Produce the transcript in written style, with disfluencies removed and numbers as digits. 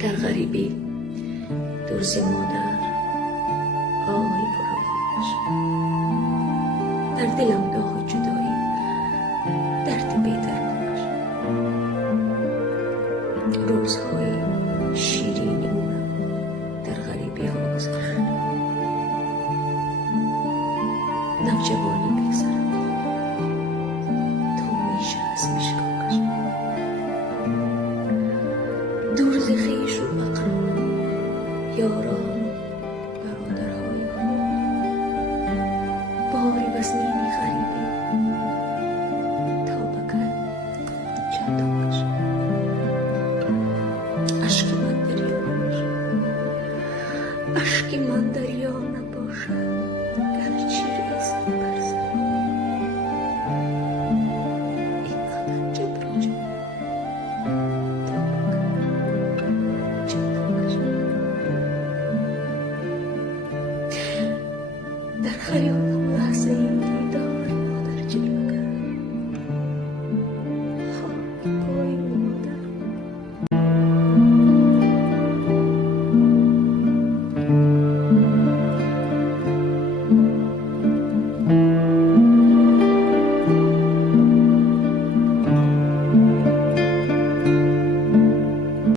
در غریبی دور ز مادر آهی فراوانش، در دلم داغ جدایی درد بی‌درمانش، روزهای شیرین عمرم در غریبی ها گذشت. نوجوانی بگذرد تا میشه از مشکاکش، دور ز خویش و اقران یاران برادرهای خود، باری وزنینی غریبی تا بکن چندانش، اشک من دریا نباشد، اشک من دریا نباشد گرچه ریز برزد، اینقدر جبر و جبر تا بکن چندانش. در خیالم لحظه این دیدار